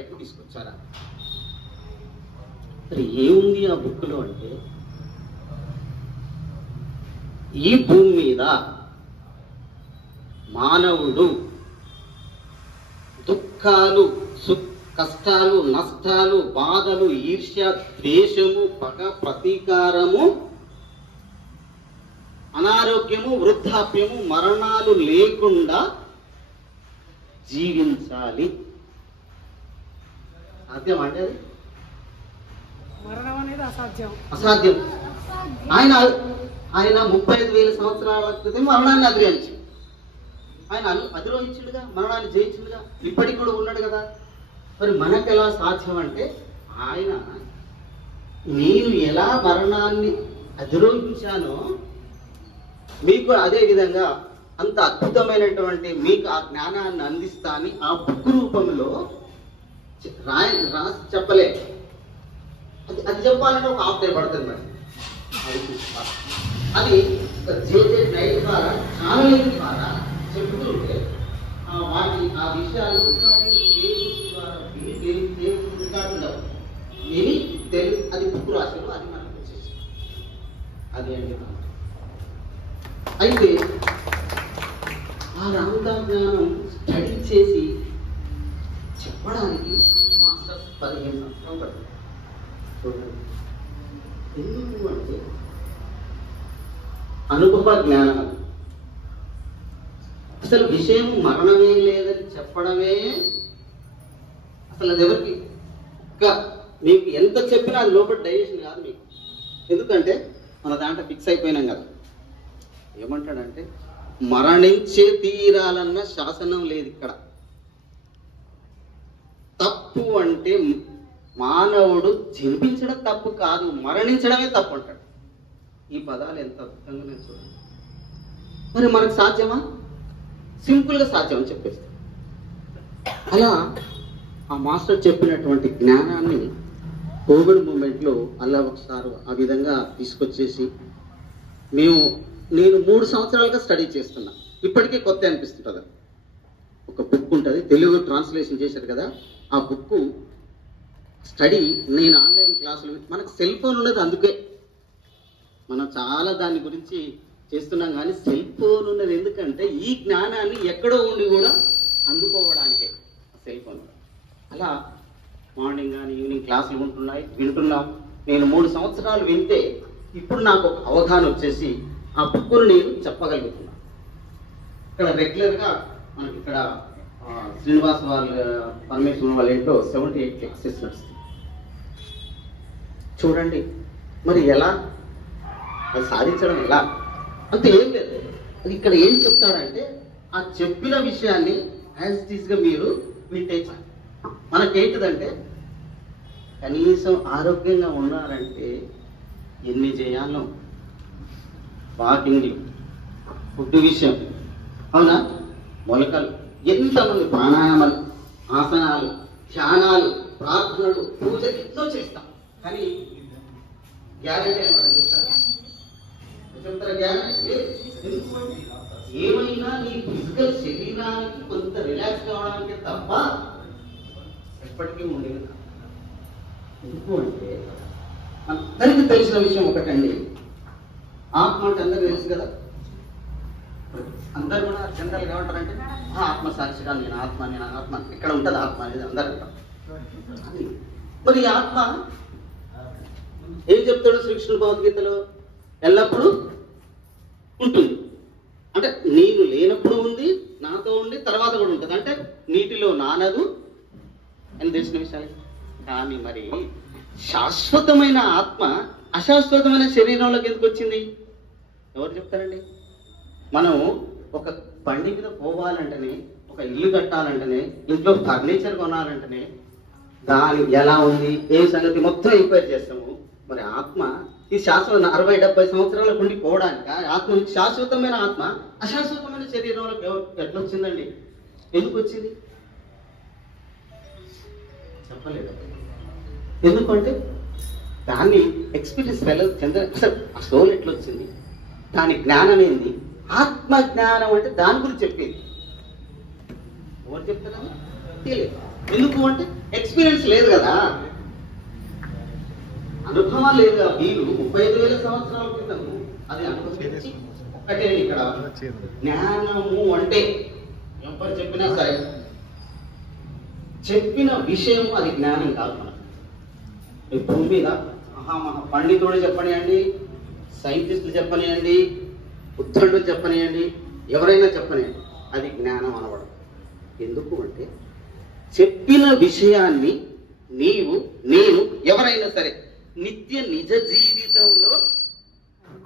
బయటకు తీసుకొచ్చారా? మరి ఏముంది ఆ బుక్లో అంటే, ఈ భూమి మీద మానవుడు దుఃఖాలు, కష్టాలు, నష్టాలు, బాధలు, ఈర్ష్య, ద్వేషము, పగ, ప్రతీకారము, అనారోగ్యము, వృద్ధాప్యము, మరణాలు లేకుండా జీవించాలి. సాధ్యం అంటే అది మరణం అనేది అసాధ్యం. ఆయన 35,000 సంవత్సరాల క్రితం మరణాన్ని అధిరోహించాడు. ఆయన అధిరోహించుడుగా, మరణాన్ని జయించుడుగా, ఇప్పటికి కూడా ఉన్నాడు కదా. మరి మనకు ఎలా సాధ్యం అంటే, ఆయన నేను ఎలా మరణాన్ని అధిరోహించానో మీకు అదే విధంగా అంత అద్భుతమైనటువంటి మీకు ఆ జ్ఞానాన్ని అందిస్తా అని ఆ బుక్ రూపంలో రాసి చెప్పలే. అది చెప్పాలంటే ఒక హాఫ్ డే పడుతుంది. మరి అది జేజే నైట్ ద్వారా, ఛానల్ ద్వారా చెప్తుంటే వాటి ఆ విషయాలు విని తెలుగు అది బుక్ రాశారు. అది మనకు వచ్చేసి అది అండి. అయితే ఆ రామతా జ్ఞానం స్టడీ చేసి చెప్పడానికి మాస్టర్స్ 15 సంవత్సరాలు పడుతుంది. చూడండి, ఎందుకు అంటే అనుభవ జ్ఞానం. అసలు విషయం మరణమే లేదని చెప్పడమే అసలు అది ఎవరికి మీకు ఎంత చెప్పినా అది లోపల డైజెషన్ కాదు మీకు. ఎందుకంటే మన దాంట్లో ఫిక్స్ అయిపోయినాం కదా. ఏమంటాడంటే మరణించే తీరాలన్న శాసనం లేదు ఇక్కడ. తప్పు అంటే మానవుడు జన్మించడం తప్పు కాదు, మరణించడమే తప్పు అంటాడు. ఈ పదాలు ఎంత అద్భుతంగా నేను చూడండి. మరి మనకు సాధ్యమా? సింపుల్గా సాధ్యం అని చెప్పేస్తాం. అలా ఆ మాస్టర్ చెప్పినటువంటి జ్ఞానాన్ని కోవిడ్ మూమెంట్లో అలా ఒకసారి ఆ విధంగా తీసుకొచ్చేసి నేను 3 సంవత్సరాలుగా స్టడీ చేస్తున్నా. ఇప్పటికే కొత్త అనిపిస్తుంటుంది. ఒక బుక్ ఉంటుంది, తెలుగు ట్రాన్స్లేషన్ చేశారు కదా, ఆ బుక్ స్టడీ నేను ఆన్లైన్ క్లాసులు, మనకు సెల్ ఫోన్ ఉన్నది అందుకే మనం చాలా దాని గురించి చేస్తున్నాం. కానీ సెల్ ఫోన్ ఉన్నది ఎందుకంటే ఈ జ్ఞానాన్ని ఎక్కడో ఉండి కూడా అందుకోవడానికే సెల్ ఫోన్. అలా మార్నింగ్ కానీ ఈవినింగ్ క్లాసులు వింటున్నాం. నేను 3 సంవత్సరాలు వింటే ఇప్పుడు నాకు ఒక అవగాహన వచ్చేసి ఆ బుక్కును నేను చెప్పగలుగుతున్నాను. ఇక్కడ రెగ్యులర్గా మనకి ఇక్కడ శ్రీనివాస్ పరమేశ్వరం వాళ్ళ ఇంట్లో 78 క్లాసెస్ నడుస్తుంది. చూడండి మరి ఎలా అది సాధించడం ఎలా అంత ఏం లేదు. అది ఇక్కడ ఏం చెప్తాడంటే ఆ చెప్పిన విషయాన్ని యాజ్ ఇట్ ఈస్గా మీరు వింటే చాలు. మనకేంటిదంటే కనీసం ఆరోగ్యంగా ఉన్నారంటే ఎన్ని చేయాలో, వాకింగ్లు, ఫుడ్ విషయం, అవునా, మొలకలు, ఎంతమంది ప్రాణాయామాలు, ఆసనాలు, ధ్యానాలు, ప్రార్థనలు, పూజలు ఎంతో చేస్తాం. కానీ గ్యారెంటీ ఏమన్నా చెప్తారా? గ్యారెంటీ ఏమైనా నీ ఫిజికల్ శరీరానికి కొంత రిలాక్స్ కావడానికి తప్ప ఎప్పటికీ ఉండేది. ఎందుకు అంటే అందరికీ తెలిసిన విషయం ఒకటండి, ఆత్మ అంటే అందరికీ తెలుసు కదా. అందరు కూడా జనరల్గా ఏమంటారంటే ఆత్మ సాక్షిగా నేను ఆత్మ ఇక్కడ ఉంటుంది ఆత్మ అనేది అందరు అంటారు. మరి ఆత్మ ఏం చెప్తాడు శ్రీకృష్ణుడు భగవద్గీతలో? ఎల్లప్పుడూ ఉంటుంది. అంటే నేను లేనప్పుడు ఉంది, నాతో ఉండి తర్వాత కూడా ఉంటుంది. అంటే నీటిలో నానదు అని తెలిసిన విషయాలు. కానీ మరి శాశ్వతమైన ఆత్మ అశాశ్వతమైన శరీరంలోకి ఎందుకు వచ్చింది? ఎవరు చెప్తారండి? మనం ఒక బండి మీద పోవాలంటేనే, ఒక ఇల్లు కట్టాలంటేనే, ఇంట్లో ఫర్నిచర్ కొనాలంటేనే దాని ఎలా ఉంది ఏ సంగతి మొత్తం ఎంక్వైరీ చేస్తాము. మరి ఆత్మ ఈ శాశ్వత 60-70 సంవత్సరాలకు ఉండి పోవడానికి ఆత్మ శాశ్వతమైన ఆత్మ అశాశ్వతమైన శరీరంలోకి ఎట్లా వచ్చిందండి? ఎందుకు వచ్చింది చెప్పలేదు. ఎందుకంటే దాన్ని ఎక్స్పీరియన్స్ అసలు ఆ సోల్ ఎట్లా వచ్చింది, దాని జ్ఞానం ఏంది, ఆత్మ జ్ఞానం అంటే దాని గురించి చెప్పేది. ఎవరు చెప్తారా? తెలియదు. ఎందుకు అంటే ఎక్స్పీరియన్స్ లేదు కదా, అనుభవం లేదు. వీళ్ళు 35,000 సంవత్సరాల క్రితం అది అనుభవించి ఒక్కటే ఇక్కడ జ్ఞానము అంటే ఎవరు చెప్పినా సరే చెప్పిన విషయం అది జ్ఞానం కాదు. మనకు ఈ భూమి మీద మహా పండితుడు చెప్పనియండి, సైంటిస్టులు చెప్పనియండి, బుద్ధుడు చెప్పనియండి, ఎవరైనా చెప్పనియండి, అది జ్ఞానం అనబడదు. ఎందుకు అంటే చెప్పిన విషయాన్ని నీవు నేను ఎవరైనా సరే నిత్య నిజ జీవితంలో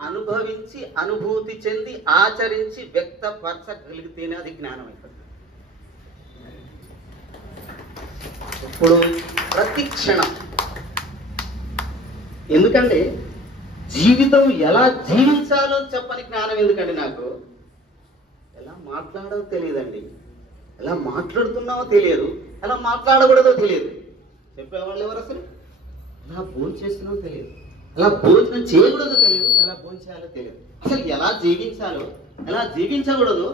అనుభవించి అనుభూతి చెంది ఆచరించి వ్యక్తపరచగలిగితేనే అది జ్ఞానం అయిపోతుంది. ఇప్పుడు ప్రతి క్షణం, ఎందుకంటే జీవితం ఎలా జీవించాలో చెప్పని జ్ఞానం ఎందుకండి నాకు, ఎలా మాట్లాడాలో తెలియదండి, ఎలా మాట్లాడుతున్నావో తెలియదు, ఎలా మాట్లాడకూడదో తెలియదు. చెప్పేవాళ్ళు ఎవరు అసలు? ఎలా భోజనం చేస్తున్నావో తెలియదు, ఎలా భోజనం చేయకూడదో తెలియదు, ఎలా భోజనం చేయాలో తెలియదు. అసలు ఎలా జీవించాలో, ఎలా జీవించకూడదో,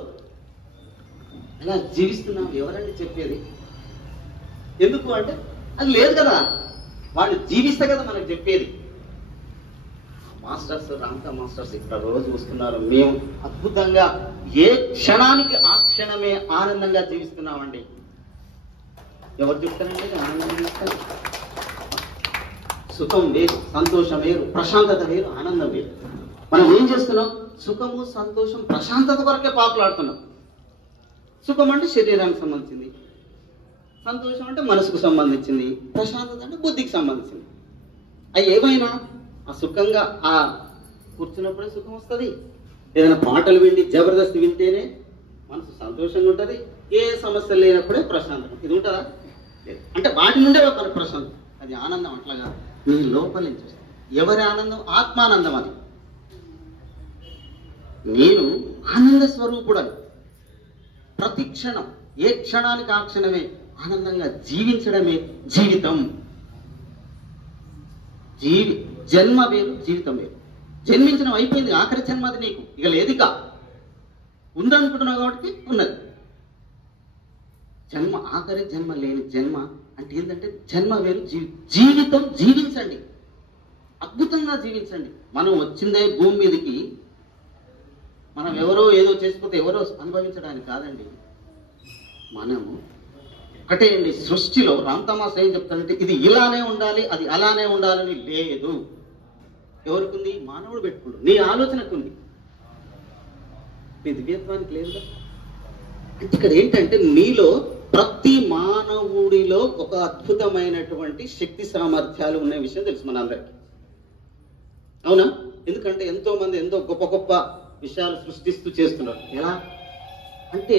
ఎలా జీవిస్తున్నావు ఎవరండి చెప్పేది? ఎందుకు అంటే అది లేదు కదా, వాళ్ళు జీవిస్తే కదా మనకు చెప్పేది. మాస్టర్స్, రాంకా మాస్టర్స్ ఇక్కడ రోజు వస్తున్నారు. మేము అద్భుతంగా ఏ క్షణానికి ఆ క్షణమే ఆనందంగా జీవిస్తున్నామండి. ఎవరు చెప్తారండి ఆనందంగా జీవిస్తారు? సుఖం వేరు, సంతోషం వేరు, ప్రశాంతత వేరు, ఆనందం వేరు. మనం ఏం చేస్తున్నాం? సుఖము, సంతోషం, ప్రశాంతత కొరకే పాకులాడుతున్నాం. సుఖం అంటే శరీరానికి సంబంధించింది, సంతోషం అంటే మనసుకు సంబంధించింది, ప్రశాంతత అంటే బుద్ధికి సంబంధించింది. అవి ఏమైనా ఆ సుఖంగా ఆ కూర్చున్నప్పుడే సుఖం వస్తుంది. ఏదైనా పాటలు విండి జబర్దస్త్ వింటేనే మనసు సంతోషంగా ఉంటుంది. ఏ సమస్యలు లేనప్పుడే ప్రశాంతం. ఇది ఉంటుందా? అంటే వాటి నుండే ఒక ప్రశాంతం, అది ఆనందం. అట్లాగా నీ లోపల నుంచి వస్తుంది. ఎవరి ఆనందం? ఆత్మానందం. అది నేను ఆనంద స్వరూపుడని ప్రతి క్షణం, ఏ క్షణానికి ఆ క్షణమే ఆనందంగా జీవించడమే జీవితం. జన్మ వేరు, జీవితం వేరు. జన్మించడం అయిపోయింది, ఆఖరి జన్మ అది. నీకు ఇక లేదిక, ఉందనుకుంటున్నావు కాబట్టి ఉన్నది. జన్మ ఆఖరి జన్మ లేని జన్మ అంటే ఏంటంటే జన్మ వేరు, జీవితం. జీవించండి, అద్భుతంగా జీవించండి. మనం వచ్చిందే భూమి మీదకి, మనం ఎవరో ఏదో చేసిపోతే ఎవరో అనుభవించడానికి కాదండి. మనము ఒకటే అండి. సృష్టిలో రాంతమాస్ ఏం చెప్తాడంటే ఇది ఇలానే ఉండాలి, అది అలానే ఉండాలని లేదు. ఎవరికి ఉంది? మానవుడు పెట్టుకుంటు, నీ ఆలోచనకు ఉంది, నీ దివ్యత్వానికి లేదు. అంటే ఇక్కడ ఏంటంటే నీలో ప్రతి మానవుడిలో ఒక అద్భుతమైనటువంటి శక్తి సామర్థ్యాలు ఉన్న విషయం తెలుసు మనందరికీ, అవునా? ఎందుకంటే ఎంతో మంది ఎంతో గొప్ప గొప్ప విషయాలు సృష్టిస్తూ చేస్తున్నారు. ఎలా అంటే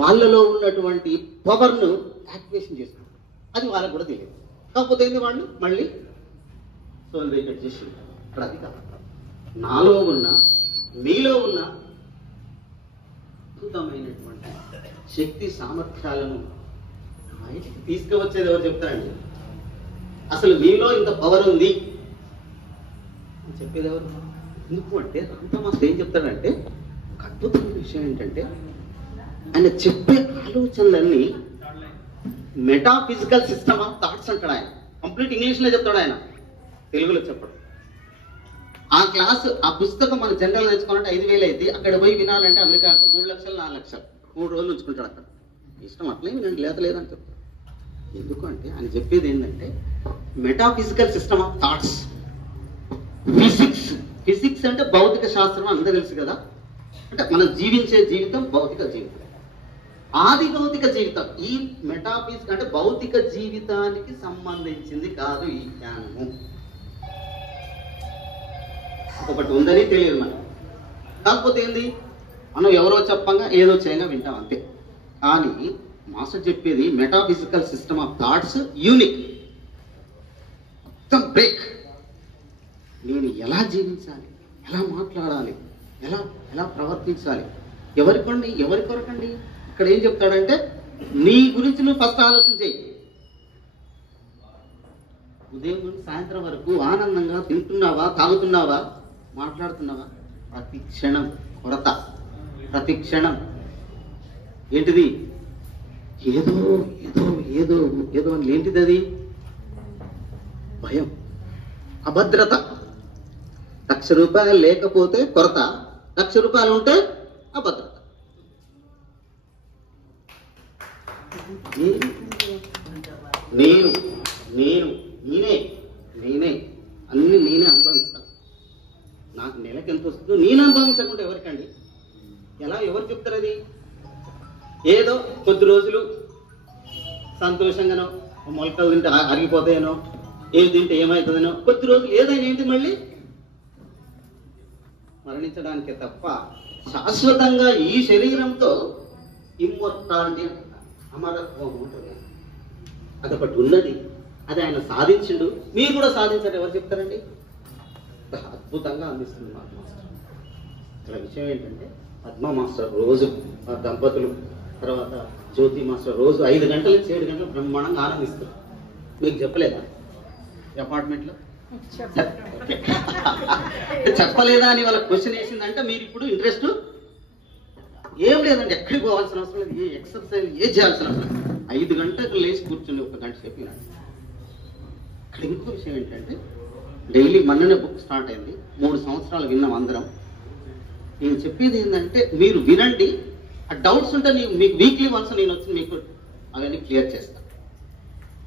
వాళ్ళలో ఉన్నటువంటి పవర్ను యాక్టివేషన్ చేసుకుంటారు. అది వాళ్ళకు కూడా తెలియదు. కాకపోతే ఏంది, వాళ్ళు మళ్ళీ సోల్ వేకెట్ చేసి అక్కడ అది కాదు. నాలో ఉన్న మీలో ఉన్న అద్భుతమైనటువంటి శక్తి సామర్థ్యాలను బయటికి తీసుకువచ్చేది ఎవరు చెప్తారండి? అసలు మీలో ఇంత పవర్ ఉంది అని చెప్పేది ఎవరు? ఎందుకు అంటే రాంతమాస్ ఏం చెప్తాడంటే ఒక అద్భుతమైన విషయం ఏంటంటే ఆయన చెప్పే ఆలోచనలన్నీ మెటాఫిజికల్ సిస్టమ్ ఆఫ్ థాట్స్ అంటాడు ఆయన. కంప్లీట్ ఇంగ్లీష్లో చెప్తాడు ఆయన, తెలుగులో చెప్పడు. ఆ క్లాసు, ఆ పుస్తకం మన జనరల్ తెచ్చుకోవాలంటే 5,000 అయితే, అక్కడ పోయి వినాలంటే అమెరికాకు 3 లక్షలు 4 లక్షలు 3 రోజులు ఉంచుకుంటాడు అక్కడ. ఇష్టం అట్లే వినండి, లేదని చెప్తాడు. ఎందుకు అంటే ఆయన చెప్పేది ఏంటంటే metaphysical system of thoughts. Physics అంటే భౌతిక శాస్త్రం అందరూ తెలుసు కదా. అంటే మనం జీవించే జీవితం భౌతిక జీవితం, ఆది భౌతిక జీవితం. ఈ మెటాఫిజిక్స్ అంటే భౌతిక జీవితానికి సంబంధించింది కాదు ఈ జ్ఞానము. ఒకటి ఉందని తెలియదు మనకు. కాకపోతే ఏంది, మనం ఎవరో చెప్పంగా ఏదో చేయంగా వింటాం అంతే. కానీ మాస్టర్ చెప్పేది metaphysical system of thoughts unique, మొత్తం బ్రేక్. నేను ఎలా జీవించాలి, ఎలా మాట్లాడాలి, ఎలా ప్రవర్తించాలి, ఎవరి కొరకండి. ఇక్కడ ఏం చెప్తాడంటే నీ గురించి నువ్వు ఫస్ట్ ఆలోచన చేయి. ఉదయం నుండి సాయంత్రం వరకు ఆనందంగా తింటున్నావా, తాగుతున్నావా, మాట్లాడుతున్నావా? ప్రతి క్షణం కొరత, ప్రతి క్షణం ఏంటిది? ఏదో ఏదో ఏదో అని ఏంటిది అది? భయం, అభద్రత. 1,00,000 రూపాయలు లేకపోతే కొరత, 1,00,000 రూపాయలు ఉంటే అభద్రత. నేను నేను నేనే నేనే అన్ని నేనే అనుభవిస్తాను. నాకు నెలకు ఎంత వస్తుందో నేను అనుభవించకుండా ఎవరికండి? ఎలా ఎవరు చెప్తారు అది? ఏదో కొద్ది రోజులు సంతోషంగానో, మొలకలు తింటే అరిగిపోతాయనో, ఏది తింటే ఏమవుతుందనో, కొద్ది రోజులు ఏదైనా ఏంటి మళ్ళీ మరణించడానికే తప్ప శాశ్వతంగా ఈ శరీరంతో ఇమ్మొర్టాలిటీ అమరత్వం ఉంటుంది. అదొకటి ఉన్నది, అది ఆయన సాధించిండు. మీరు కూడా సాధించారు. ఎవరు చెప్తారండి? అద్భుతంగా అందిస్తుంది మా మాస్టర్. ఇక్కడ విషయం ఏంటంటే, పద్మ మాస్టర్ రోజు ఆ దంపతులు, తర్వాత జ్యోతి మాస్టర్ రోజు 5 గంటల నుంచి 7 గంటలు బ్రహ్మాండంగా ఆనందిస్తారు. మీకు చెప్పలేదా అపార్ట్మెంట్లో? చెప్పలేదా అని వాళ్ళకి క్వశ్చన్ వేసిందంటే మీరు ఇప్పుడు ఇంట్రెస్ట్ ఏం లేదండి. ఎక్కడికి పోవాల్సిన అవసరం లేదు, ఏ ఎక్సర్సైజ్ ఏ చేయాల్సిన అవసరం లేదు. 5 గంటలకు లేచి కూర్చొని 1 గంట చెప్పినాడు. ఇక్కడ ఇంకో విషయం ఏంటంటే, డైలీ మొన్ననే బుక్ స్టార్ట్ అయింది, 3 సంవత్సరాలు విన్నాం అందరం. నేను చెప్పేది ఏంటంటే, మీరు వినండి. ఆ డౌట్స్ ఉంటే మీకు వీక్లీ వన్స్ నేను వచ్చి మీకు అవన్నీ క్లియర్ చేస్తాను.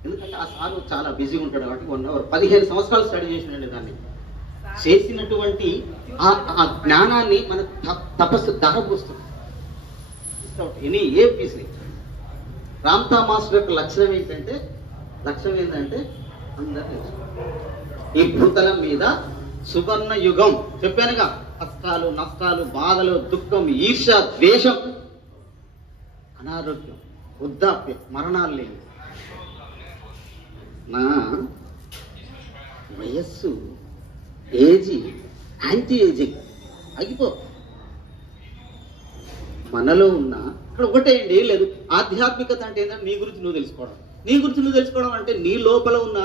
ఎందుకంటే ఆ సార్ చాలా బిజీగా ఉంటాడు కాబట్టి 1 అవర్ 15 సంవత్సరాలు స్టడీ చేసినండి. దాన్ని చేసినటువంటి ఆ జ్ఞానాన్ని మన తపస్సు దారపోస్తుంది. ఏ పీస్ రామ్తా మాస్టర్ యొక్క లక్ష్యం ఏంటంటే అందరూ తెలుసుకోవాలి. ఈ భూతలం మీద సువర్ణ యుగం చెప్పానుగా, కష్టాలు, నష్టాలు, బాధలు, దుఃఖం, ఈర్ష, ద్వేషం, అనారోగ్యం, వృద్ధాప్యం, మరణాలు లేవు. నా వయస్సు, ఏజీ, యాంటీ ఏజింగ్ ఆగిపో. మనలో ఉన్న ఇక్కడ ఒకటే అండి, ఏం లేదు. ఆధ్యాత్మికత అంటే ఏంటంటే నీ గురించి నువ్వు తెలుసుకోవడం. నీ గురించి నువ్వు తెలుసుకోవడం అంటే నీ లోపల ఉన్న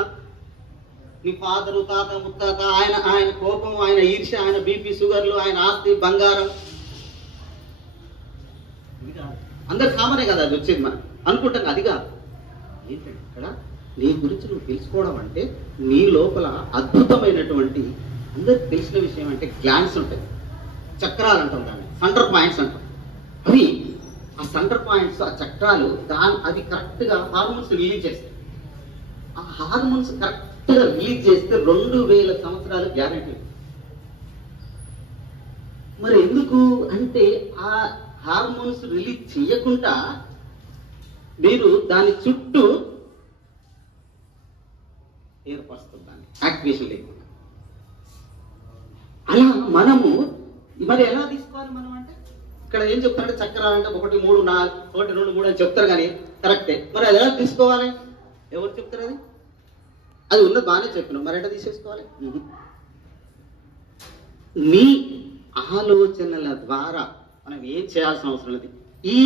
నీ ఫాదరు, తాత, ముత్తాత, ఆయన కోపం, ఆయన ఈర్ష, ఆయన బీపీ, షుగర్లు, ఆయన ఆస్తి, బంగారం, అందరు కామనే కదా అది వచ్చేది. మనం అనుకుంటాం అది కాదు. ఏంటంటే ఇక్కడ నీ గురించి నువ్వు తెలుసుకోవడం అంటే నీ లోపల అద్భుతమైనటువంటి అందరికి తెలిసిన విషయం అంటే గ్లాండ్స్ ఉంటాయి, చక్రాలు అంటాం, దాన్ని సెంటర్ పాయింట్స్ అంటాం. అవి ఆ సెంటర్ పాయింట్స్, ఆ చక్రాలు అవి కరెక్ట్గా హార్మోన్స్ రిలీజ్ చేస్తాయి. ఆ హార్మోన్స్ కరెక్ట్గా రిలీజ్ చేస్తే 2000 సంవత్సరాలు గ్యారెంటీ. మరి ఎందుకు అంటే ఆ హార్మోన్స్ రిలీజ్ చేయకుండా మీరు దాని చుట్టూ ఏర్పరుస్తుంది, దాన్ని యాక్టివేషన్ లేకుండా. అలా మనము మరి ఎలా తీసుకోవాలి మనం అంటే, ఇక్కడ ఏం చెప్తారంటే చక్రాలంటే 1, 3, 4, 1, 2, 3 అని చెప్తారు కానీ కరెక్టే. మరి అది ఎలా తీసుకోవాలి? ఎవరు చెప్తారు? అది ఉన్నది బాగానే చెప్పినాం, మరి ఎట్లా తీసేసుకోవాలి? నీ ఆలోచనల ద్వారా మనం ఏం చేయాల్సిన అవసరం లేదు. ఈ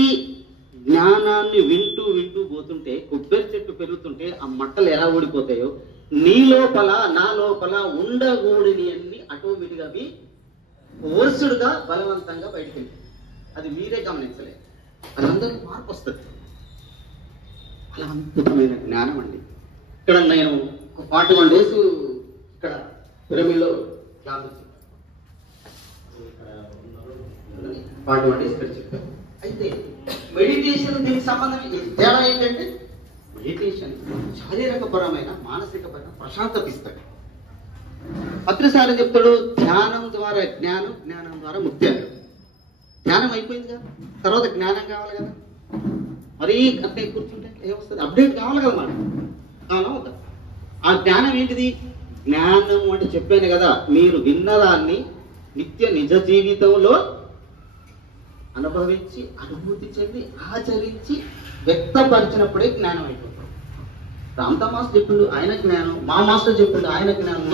జ్ఞానాన్ని వింటూ వింటూ పోతుంటే, కొబ్బరి చెట్టు పెరుగుతుంటే ఆ మట్టలు ఎలా ఊడిపోతాయో, నీ లోపల నా లోపల ఉండకూడని అన్ని ఆటోమేటిక్గా అవి ఓర్సుడుగా బలవంతంగా బయటకు వెళ్తాయి. అది మీరే గమనించలేదు, అది అందరికీ మార్పు వస్తుంది. అలా అద్భుతమైన జ్ఞానం అండి. ఇక్కడ నేను 41 days ఇక్కడ పిరమిడ్లో క్లాస్ 41 days ఇక్కడ చెప్పాను. అయితే మెడిటేషన్ దీనికి సంబంధం తేడా ఏంటంటే, మెడిటేషన్ శారీరకపరమైన మానసికపరమైన ప్రశాంతత ఇస్తాడు. పత్రిసారి చెప్తాడు, ధ్యానం ద్వారా జ్ఞానం, జ్ఞానం ద్వారా ముక్తి అన్నాడు. ధ్యానం అయిపోయింది కదా, తర్వాత జ్ఞానం కావాలి కదా. మరీ అంటే కూర్చుంటే ఏమొస్తుంది? అప్డేట్ కావాలి కదా మాట, కావాలా వద్దా? ఆ జ్ఞానం ఏంటిది? జ్ఞానం అంటే చెప్పాను కదా, మీరు విన్నదాన్ని నిత్య నిజ జీవితంలో అనుభవించి, అనుభూతి చెంది, ఆచరించి వ్యక్తపరిచినప్పుడే జ్ఞానం అయిపోతుంది. రామ్తా మాస్టర్ చెప్పిండు ఆయన జ్ఞానం, మా మాస్టర్ చెప్పిండు ఆయన జ్ఞానం,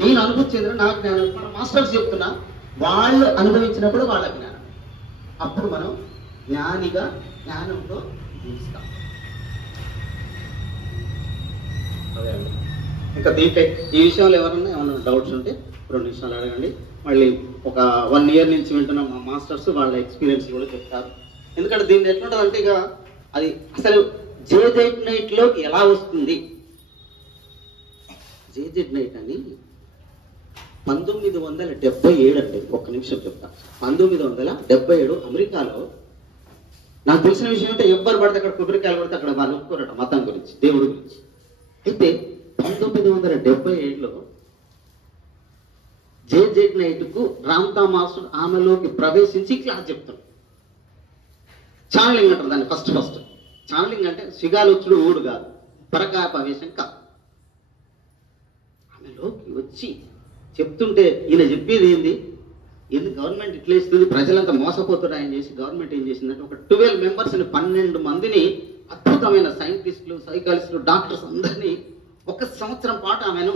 నేను అనుభూతి చెందిన నా జ్ఞానం, మన మాస్టర్స్ చెప్తున్నా వాళ్ళు అనుభవించినప్పుడు వాళ్ళ జ్ఞానం. అప్పుడు మనం జ్ఞానిగా జ్ఞానంతో జీవిస్తాం. ఇంకా దీంట్లో ఈ విషయంలో ఏమైనా డౌట్స్ ఉంటే 2 నిమిషాలు అడగండి. మళ్ళీ ఒక 1 year నుంచి వింటున్న మా మాస్టర్స్ వాళ్ళ ఎక్స్పీరియన్స్ కూడా చెప్తారు. ఎందుకంటే దీన్ని ఎట్లుంటుంది అంటే, ఇక అది అసలు జేజెడ్ నైట్ లోకి ఎలా వస్తుంది? జేజెడ్ నైట్ అని 1977 అండి. ఒక్క నిమిషం చెప్తా. 1977 అమెరికాలో, నాకు తెలిసిన విషయం అంటే ఎవ్వరు పడితే అక్కడ కొబ్బరికాయలు పడితే అక్కడ వాళ్ళు ఒప్పుకోరట మతం గురించి, దేవుడి గురించి. అయితే 1977లో జేజెడ్ నైట్ కు రామ్తా మాస్టర్ ఆమెలోకి ప్రవేశించి క్లాస్ చెప్తాడు. ఛానలింగ్ అంటారు దాన్ని. ఫస్ట్ ఛానలింగ్ అంటే సిగాలొచ్చుడు ఊడు కాదు, పరకాయ ప్రవేశం కాదు. ఆమెలోకి వచ్చి చెప్తుంటే ఈయన చెప్పేది ఏంది, ఎందుకు గవర్నమెంట్ ఇట్లా ఇస్తుంది, ప్రజలంతా మోసపోతున్నాయని చేసి గవర్నమెంట్ ఏం చేసిందంటే ఒక 12 మెంబర్స్ని 12 మందిని అద్భుతమైన సైంటిస్టులు, సైకాలజిస్టులు, డాక్టర్స్ అందరినీ 1 సంవత్సరం పాటు ఆమెను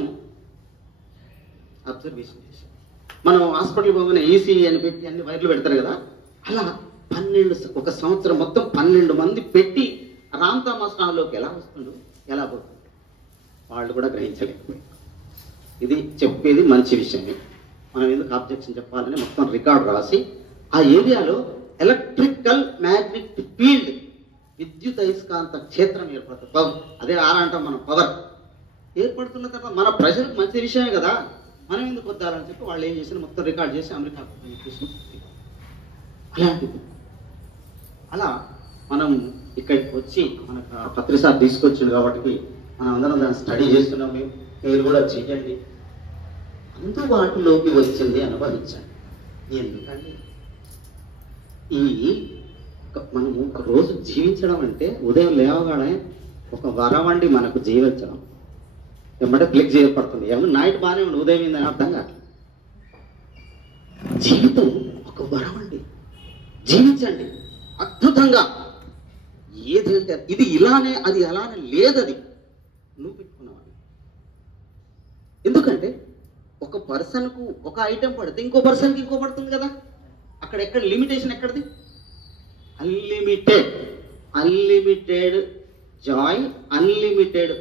అబ్జర్వేషన్ చేశారు. మనం హాస్పిటల్ పోగానే ఈసీ అని పెట్టి అన్ని వైర్లు పెడతారు కదా, అలా 1 సంవత్సరం మొత్తం 12 మంది పెట్టి రామ్తా మాస్టర్లోకి ఎలా వస్తుండో ఎలా పోతుంది వాళ్ళు కూడా గ్రహించలేకపోయారు. ఇది చెప్పేది మంచి విషయమే, మనం ఎందుకు ఆబ్జెక్షన్ చెప్పాలని మొత్తం రికార్డు రాసి ఆ ఏరియాలో ఎలక్ట్రికల్ మ్యాగ్నెటిక్ ఫీల్డ్, విద్యుత్ అయస్కాంత క్షేత్రం ఏర్పడుతుంది. పవర్, అదే అంటాం మనం, పవర్ ఏర్పడుతున్న తర్వాత మన ప్రజలకు మంచి విషయమే కదా, మనం ఎందుకు వద్దాలని చెప్పి వాళ్ళు ఏం చేసిన మొత్తం రికార్డ్ చేసి అమెరికా అలాంటిది. అలా మనం ఇక్కడికి వచ్చి మనకు పత్రిసారి తీసుకొచ్చింది కాబట్టి మనం అందరం దాన్ని స్టడీ చేస్తున్నాం. మీరు కూడా చేయండి. అందుబాటులోకి వచ్చింది అనుభవించండి. ఎందుకండి మనము ఒక రోజు జీవించడం అంటే ఉదయం లేవగానే ఒక వరం అండి మనకు జీవించడం. ఏమంటే క్లిక్ చేయబడుతుంది, ఏమన్నా నైట్ బాగానే ఉండి ఉదయం ఏందని అర్థం కాదు. జీవితం ఒక వరం అండి, జీవించండి అద్భుతంగా. ఏది అంటే ఇది ఇలానే, అది అలానే లేదది నువ్వు పెట్టుకున్నావు. ఎందుకంటే ఒక పర్సన్కు ఒక ఐటెం పడితే ఇంకో పర్సన్కి ఇంకో పడుతుంది కదా. అక్కడ ఎక్కడ లిమిటేషన్ ఎక్కడిది? Unlimited Joy, unlimited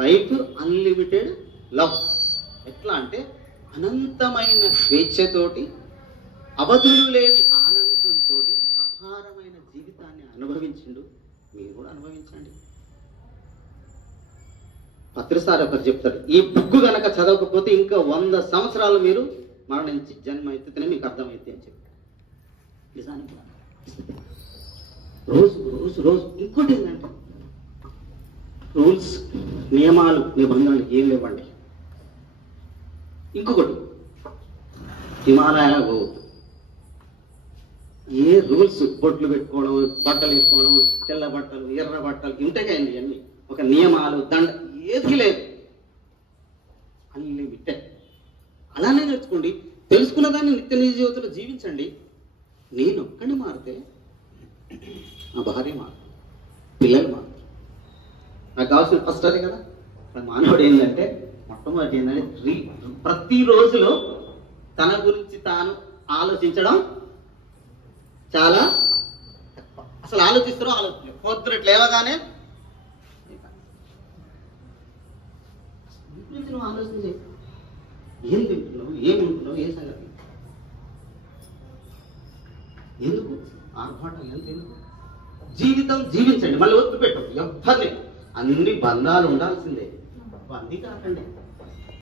life, unlimited love. ఎట్లా అంటే అనంతమైన స్వేచ్ఛతోటి, అవధులు లేని ఆనందంతో అపారమైన జీవితాన్ని అనుభవించిండు. మీరు కూడా అనుభవించండి. పత్రిసారి ఒకరు చెప్తాడు, ఈ బుక్ గనక చదవకపోతే ఇంకా 100 సంవత్సరాలు మీరు మరణించి జన్మ ఎత్తితేనే మీకు అర్థమైంది అని చెప్పి. నిజానికి రోజు రోజు రోజు ఇంకోటి ఏంటంటే రూల్స్, నియమాలు, నిబంధనలు ఏం లేవండి. ఇంకొకటి, హిమాలయాల పోవద్దు. ఏ రూల్స్, బొట్లు పెట్టుకోవడం, బట్టలు వేసుకోవడం, తెల్ల బట్టలు, ఎర్ర బట్టలు ఉంటాయి కదండి, అన్ని ఒక నియమాలు, దండ ఏది లేదు. అన్లిమిటెడ్. అలానే నేర్చుకోండి. తెలుసుకున్న దాన్ని నిత్య నిజ జీవితంలో జీవించండి. నేను ఒక్కడిని మారితే నా భార్య మారుతుంది, పిల్లలు మారుతారు. నాకు కావాల్సిన ఫస్ట్ అదే కదా. మానవుడు ఏంటంటే మొట్టమొదటి ఏంటంటే ప్రతి రోజులో తన గురించి తాను ఆలోచించడం చాలా తక్కువ. అసలు ఆలోచిస్తారో ఆలోచించలేదు. పొద్దునట్లు లేవగానే నువ్వు ఆలోచన చేయి, ఏం తింటున్నావు, ఏముంటున్నావు, ఏ సంగతి, ఎందుకు ఆర్భాటం, ఎందుకు? జీవితం జీవించండి. మళ్ళీ ఒత్తి పెట్టు, ఎవ్వరిని. అన్ని బంధాలు ఉండాల్సిందే, బందీ కాకండి.